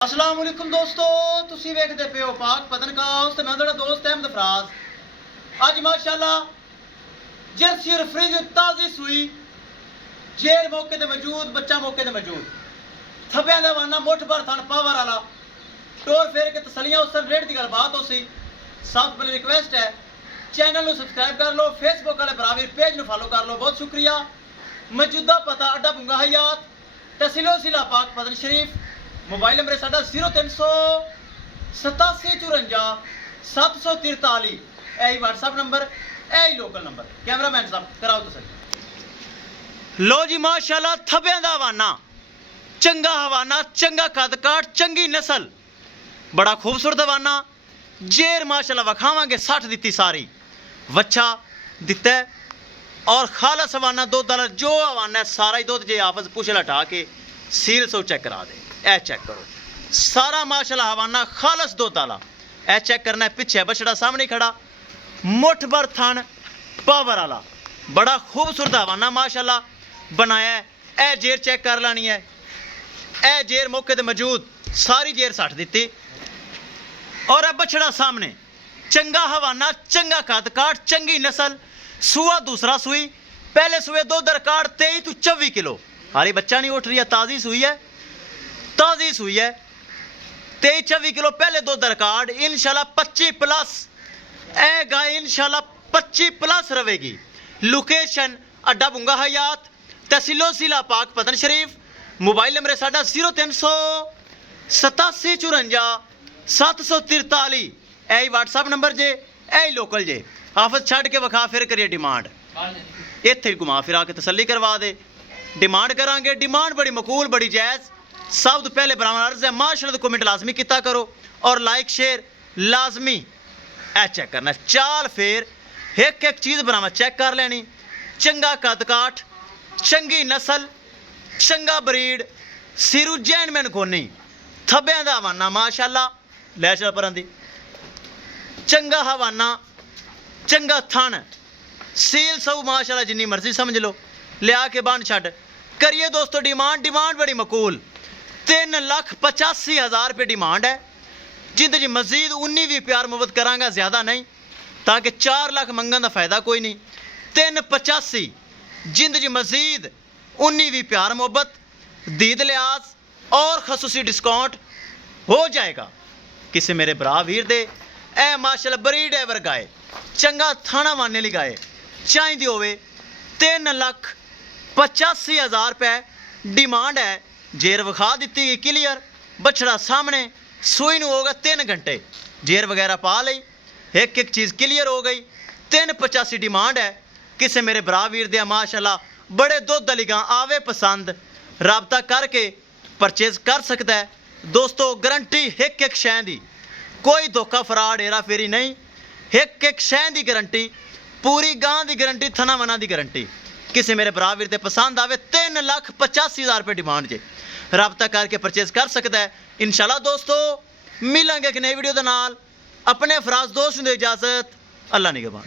अस्सलाम वालेकुम दोस्तों, तुसी वेखदे पे हो पाक पतनकाउस ते मैं तुहाडा दोस्त अहमद फराज। अज माशाअल्लाह जर्सी और फ्रिज ताज़ी सूई जेर मौके ते मौजूद, बच्चा मौके ते मौजूद, थब्बियां दा वाना मुठ भर थन पावर वाला टोर फेर के तसलियां उस रेट की गलबात हो सी। सब पहले रिक्वेस्ट है चैनल को सब्सक्राइब कर लो, फेसबुक वाले बराबर पेज को फॉलो कर लो, बहुत शुक्रिया। मौजूदा पता अड्डा बुंगा हयात तहसीलो जिला पाक पतन शरीफ, मोबाइल नंबर साडा 038754 यही व्हाट्सएप नंबर, यही लोकल नंबर। कैमरामैन साहब कराओ तो सही। लो जी माशाल्लाह थब्बियां दा हवाना, चंगा हवाना, चंगा कद काट, चंगी नस्ल, बड़ा खूबसूरत हवाना। जेर माशाल्लाह वखावांगे 60 दित्ती सारी, वच्छा दिता है और खालस हवाना दुध वाला जो हवाना है सारा ही दुध। जे आपस पुछ लटा के सील सो चेक करा दे, ए चेक करो सारा माशाल्लाह हवाना खालस दुध वाला। ए चेक करना है, पिछे बछड़ा सामने खड़ा, मुठ भर थन पावर वाला, बड़ा खूबसूरत हवाना माशाल्लाह बनाया है। ए जेर चेक कर लेनी है, ए जेर मौके ते मौजूद, सारी जेर 60 दित्ती और ए बछड़ा सामने, चंगा हवाना, चंगा कद काट, चंगी नस्ल, सूआ दूसरा सूई, पहले सूए दुध रिकॉर्ड 23 तो 24 किलो, हाली बच्चा नहीं उठ रही है, ताज़ी सूई है, ताज़ी सूई है, 23-24 किलो पहले दुध रिकॉर्ड। इंशाल्लाह 25 प्लस ए गाय इंशाल्लाह 25 प्लस रहेगी। लोकेशन अड्डा बुंगा हयात तहसीलो जिला पाक पतन शरीफ, मोबाइल नंबर साडा 038754 यही व्हाट्सएप नंबर जे, यही लोकल जे। आफत छड़ के विखा फिर करिए डिमांड, इत्थे घुमा फिरा के तसली करवा दे। डिमांड करांगे, डिमांड बड़ी मकूल, बड़ी जायज़। सब तो पहले बराबर अर्ज है माशाल्लाह तो कमेंट लाजमी किया करो और लाइक शेयर लाजमी। ए चेक करना चाल फेर एक एक चीज़ बनावा चेक कर लेनी। चंगा कद काठ, चंगी नस्ल, चंगा ब्रीड, सिरू जैन मैन कोनी, थब्बियां दा हवाना माशाल्लाह लै चल परन दी, चंगा हवाना, चंगा थन, सील सब माशाल्लाह जिन्नी मर्जी समझ लो, लिया के बंद छड़ करिए दोस्तों। डिमांड डिमांड बड़ी मकूल, 3,85,000 रुपये डिमांड है, जिंद जी मजीद 19 भी प्यार मुहब्बत करांगा, ज़्यादा नहीं, ताकि 4 लाख मंगन का फ़ायदा कोई नहीं। 3,85 जिंद जी मजीद 19 भी प्यार मुहब्बत, दीद लिहाज और खसूसी डिस्काउंट हो जाएगा किसी मेरे भरा वीर दे। ए माशाल्लाह बरीड एवर गाय, चंगा थाना मानने ली गाय चाहिए होवे। 3,85,000 रुपये डिमांड है। जेर विखा दी गई क्लीयर, बछड़ा सामने, सूई नूं हो गया 3 घंटे, जेर वगैरह पा ली, एक एक चीज़ क्लीयर हो गई। 3,85 डिमांड है किसी मेरे भरा वीर दे माशाल्लाह बड़े दुध वाली गां आवे पसंद, राबता करके परचेज कर सकता है दोस्तों। गारंटी एक एक शै दी, कोई धोखा फराड हेरा फेरी नहीं, एक एक शै दी गारंटी, पूरी गां की गारंटी, थना मना की गारंटी। किसी मेरे भरा वीर दे पसंद आवे 3,85,000 रुपये डिमांड जे, राबता करके परचेज कर सकता है। इंशाल्लाह दोस्तों मिलेंगे एक नई वीडियो के नाल। अपने फराज दोस्त नूं दे इजाजत, अल्लाह निगहबान।